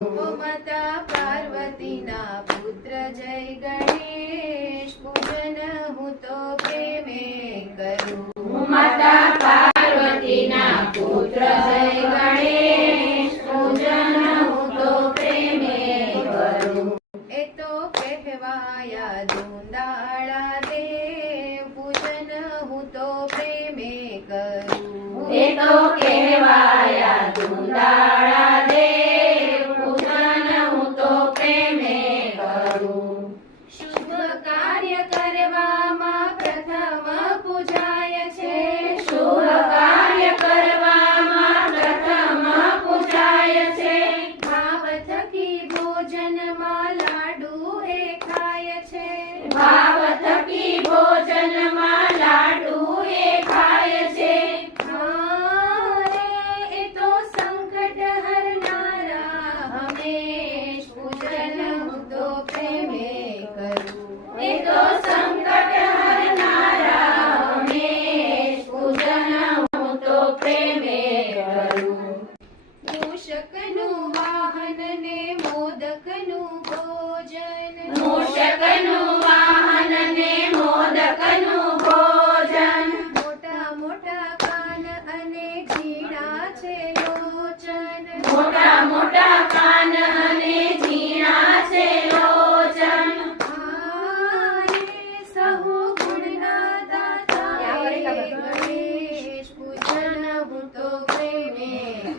ગોમતા પાર્વતીના પુત્ર જય ગણેશ. પૂજન હું તો પ્રેમે કરું. માતા પાર્વતીના પુત્ર જય ગણેશ. કહેવાયા ધૂંદાળા દે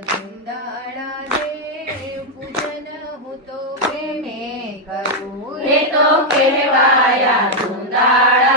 ચંદાળા દેવ પૂજન હું તો કેને કરું કહેવાયા ચંદાળા